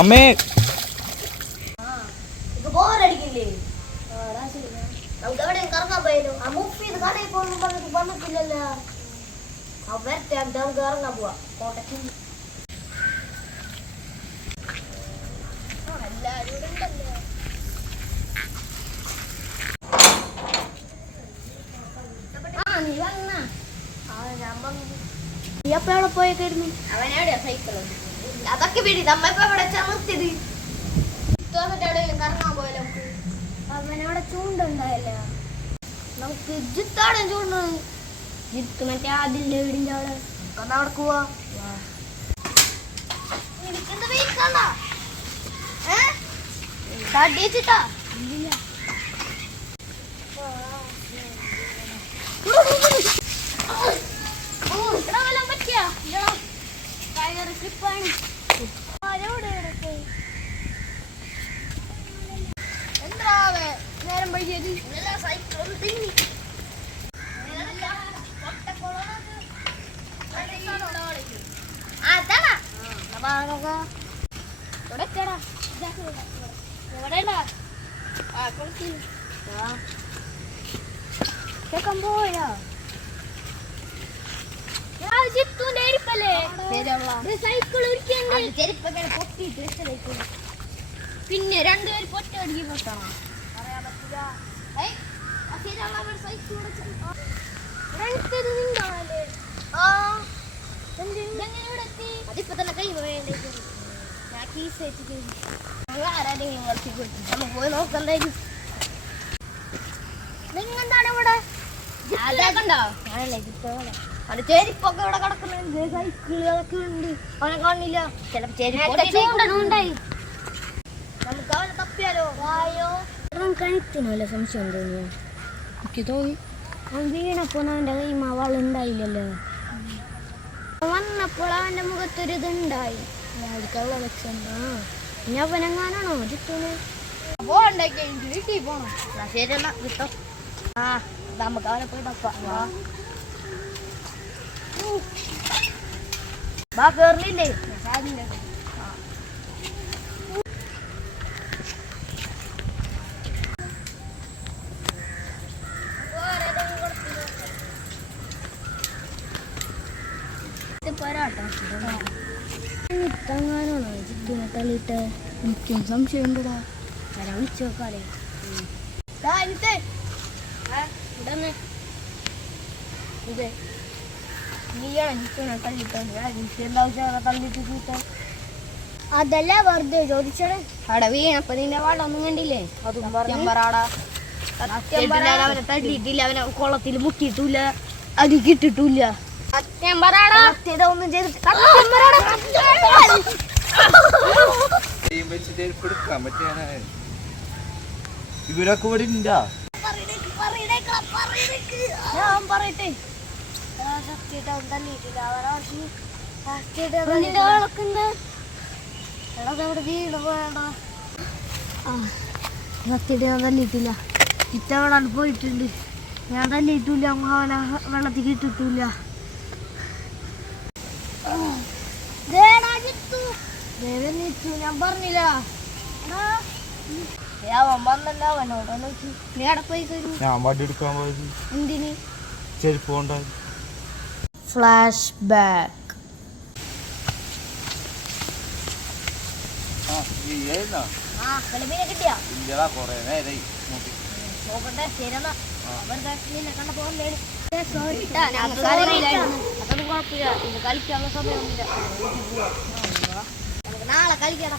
അമ്മേ ബോറടിക്കില്ലേ? നമുക്ക് എവിടെയും കറങ്ങാൻ പോയാലോ? ആ മുപ്പത് കടയിൽ പോകുന്നു പറഞ്ഞിട്ട് വന്നിട്ടില്ലല്ലോ. വരട്ടെ, നമുക്ക് ഇറങ്ങാൻ പോവാ കോട്ടയ്ക്ക്. എല്ലാരും ഉണ്ടല്ലോ. നീ വന്ന നീ അപ്പൊ എവിടെ പോയേക്കായിരുന്നു? അവനെവിടെയാ സൈക്കിള്? അതൊക്കെ പിടി. നമ്മളിപ്പോ എവിടെ നിർത്തിയത്? എവിടെയെങ്കിലും കറങ്ങാൻ പോയാലോ നമുക്ക്? അവനവിടെ ചൂണ്ടുണ്ടായല്ലേ? നമുക്ക് ജിത്താണ് ചൂണ്ടത്. ജിത്ത് മറ്റേ അതിന്റെ വീടിന്റെ അവിടെ. എന്നാ അവിടെ പോവാ. എനിക്കെന്താ വെയിക്കണ്ട തടിച്ചിട്ടാ പറ്റിയ ട്രിപ്പാണ്. എന്താവേ നേരം വൈകിയത്? സൈക്കിൾ തിങ്ങി പോയാ ജിത്തുന്റെ ഇരിപ്പല്ലേ? സൈക്കിൾ പിന്നെ രണ്ടുപേര് പൊറ്റ അടിക്കി പൊട്ടണം. പറയാൻ പറ്റില്ല. അതിപ്പോ തന്നെ കൈ വേണ്ടി ഞാൻ കീസ് വെച്ചിട്ട് ആരാരെങ്കിലും കളിച്ച് കൊടുത്തു നമുക്ക് പോയി നോക്കണ്ടായിരുന്നു. നിങ്ങെന്താണ് ഇവിടെ? കണ്ടോ? അവിടെ ചെരിപ്പൊക്കെ ഇവിടെ കിടക്കുന്നുണ്ട്. സൈക്കിളൊക്കെ ഉണ്ട്. അവനെ കാണില്ല. ചിലപ്പോ ചെരിപ്പുണ്ടായി. നമുക്ക് അവനെ തപ്പിയാലോ? വായോ കഴുത്തിനല്ല സംശയം തോന്നിയോ? എനിക്ക് തോന്നി അവൻ വീണപ്പോൾ അവൻ്റെ കൈമ അവളുണ്ടായില്ലല്ലോ. വന്നപ്പോൾ അവൻ്റെ മുഖത്തൊരു ഇതുണ്ടായി. അവർക്കുള്ള ലക്ഷം. ഇനി അവനെങ്ങാനാണോ ജിത്തുന്? വീട്ടിൽ പോണം. ശരിയല്ല കിട്ടോ. ആ നമുക്ക് അവനെ പോയി തപ്പാ. ബാ കേറില്ലേ? തങ്ങാനാണോ ജിത്തുനെ തള്ളിയിട്ട്? എനിക്കും സംശയം ഉണ്ടടാ. വരാൻ വിളിച്ചു നോക്കാലേ. അതല്ല വെറുതെ ചോദിച്ചത്. അവിടെ വീണപ്പോ നിന്റെ വെള്ളമൊന്നും കണ്ടില്ലേ? അതും പറയാടാ. അവനെ തള്ളിയിട്ടില്ല. അവനെ കുളത്തിൽ മുക്കിയിട്ടില്ല. അത് കിട്ടിട്ടില്ല. ഒന്നും ചെയ്തിട്ട് ഇവരൊക്കെ ഇവിടെ ഉണ്ടാ? ഞാൻ പറയട്ടെ. തല്ലിയിട്ടില്ല. ഇത്തവണ പോയിട്ടുണ്ട്. ഞാൻ തല്ലിയിട്ടില്ല. അവനെ വെള്ളത്തിൽ കിട്ടിട്ടില്ല. ഞാൻ പറഞ്ഞില്ല. അവൻ വന്നല്ല. അവനോട് നീ അവിടെ പോയി ഞാൻ വണ്ടി എടുക്കാൻ പോയത് എന്തിന്? ചെരുപ്പ് കൊണ്ടായി. Flash back. കിട്ടിയാ നോക്കട്ടെ. ശരിയെന്നാ നിന്നെ കണ്ട പോകണ്ടേ? അതൊന്നും കുഴപ്പമില്ല. ഇന്ന് കളിക്കാനുള്ള സമയമൊന്നുമില്ല. നമുക്ക് നാളെ കളിക്കടാ.